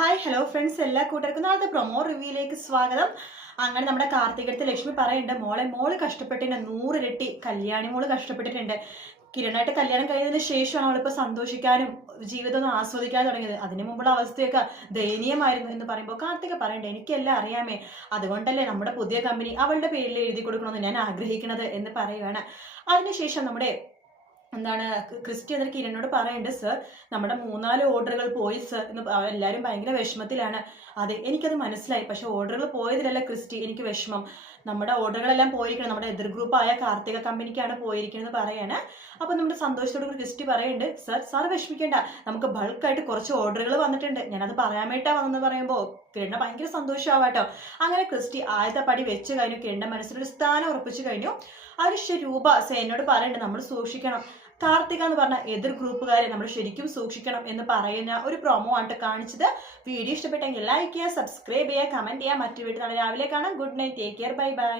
Hi hello friends, എല്ലാ കൂട്ടർക്കും നാളത്തെ പ്രൊമോ റിവ്യൂയിലേക്ക് സ്വാഗതം. അങ്ങനെ നമ്മുടെ കാർത്തികടുത്ത് ലക്ഷ്മി പറയുന്നുണ്ട്, മോള് കഷ്ടപ്പെട്ടിട്ടുണ്ട്, 100 ഇരട്ടി കല്യാണി മോള് കഷ്ടപ്പെട്ടിട്ടുണ്ട്. കിരണായിട്ട് കല്യാണം കഴിഞ്ഞതിന് ശേഷമാണ് അവളിപ്പോൾ സന്തോഷിക്കാനും ജീവിതം ഒന്ന് ആസ്വദിക്കാൻ തുടങ്ങിയത്. അതിനു മുമ്പുള്ള അവസ്ഥയൊക്കെ ദയനീയമായിരുന്നു എന്ന് പറയുമ്പോൾ കാർത്തിക പറയണ്ടേ, എനിക്കെല്ലാം അറിയാമേ, അതുകൊണ്ടല്ലേ നമ്മുടെ പുതിയ കമ്പനി അവളുടെ പേരിൽ എഴുതി കൊടുക്കണമെന്ന് ഞാൻ ആഗ്രഹിക്കുന്നത് എന്ന് പറയുകയാണ്. അതിനുശേഷം നമ്മുടെ ക്രിസ്റ്റി എന്നിട്ട് കിരണിനോട് പറയുന്നുണ്ട്, സർ നമ്മുടെ 3-4 ഓർഡറുകൾ പോയി സർ എന്ന്. എല്ലാവരും ഭയങ്കര വിഷമത്തിലാണ്. അതെ, എനിക്കത് മനസ്സിലായി, പക്ഷെ ഓർഡറുകൾ പോയതിലല്ല ക്രിസ്റ്റി എനിക്ക് വിഷമം. നമ്മുടെ ഓർഡറുകളെല്ലാം പോയിരിക്കണം, നമ്മുടെ എതിർ ഗ്രൂപ്പായ കാർത്തിക കമ്പനിക്കാണ് പോയിരിക്കുന്നത് പറയാണ്. അപ്പൊ നമ്മുടെ സന്തോഷത്തോട് കൂടി ക്രിസ്റ്റി പറയുന്നുണ്ട്, സാർ വിഷമിക്കേണ്ട, നമുക്ക് ബൾക്കായിട്ട് കുറച്ച് ഓർഡറുകൾ വന്നിട്ടുണ്ട്, ഞാനത് പറയാൻ വേണ്ടിട്ടാ വന്നെന്ന് പറയുമ്പോൾ കിരണിന് ഭയങ്കര സന്തോഷമാവാട്ടോ. അങ്ങനെ ക്രിസ്റ്റി ആദ്യത്തെ പടി വെച്ച് കഴിഞ്ഞു, കിരണിന്റെ മനസ്സിലൊരു സ്ഥാനം ഉറപ്പിച്ചു കഴിഞ്ഞു. അതിന് രൂപ സേനോട് പറയുന്നുണ്ട്, നമ്മൾ സൂക്ഷിക്കണം, കാർത്തിക എന്ന് പറഞ്ഞ എതിർ ഗ്രൂപ്പുകാരെ നമ്മൾ ശരിക്കും സൂക്ഷിക്കണം എന്ന് പറയുന്ന ഒരു പ്രൊമോ ആണ് കാണിച്ചത്. വീഡിയോ ഇഷ്ടപ്പെട്ടെങ്കിൽ ലൈക്ക് ചെയ്യുക, സബ്സ്ക്രൈബ് ചെയ്യുക, കമന്റ് ചെയ്യുക. മറ്റു വീട്ടിൽ രാവിലെ കാണാം. Good night, take care, bye bye.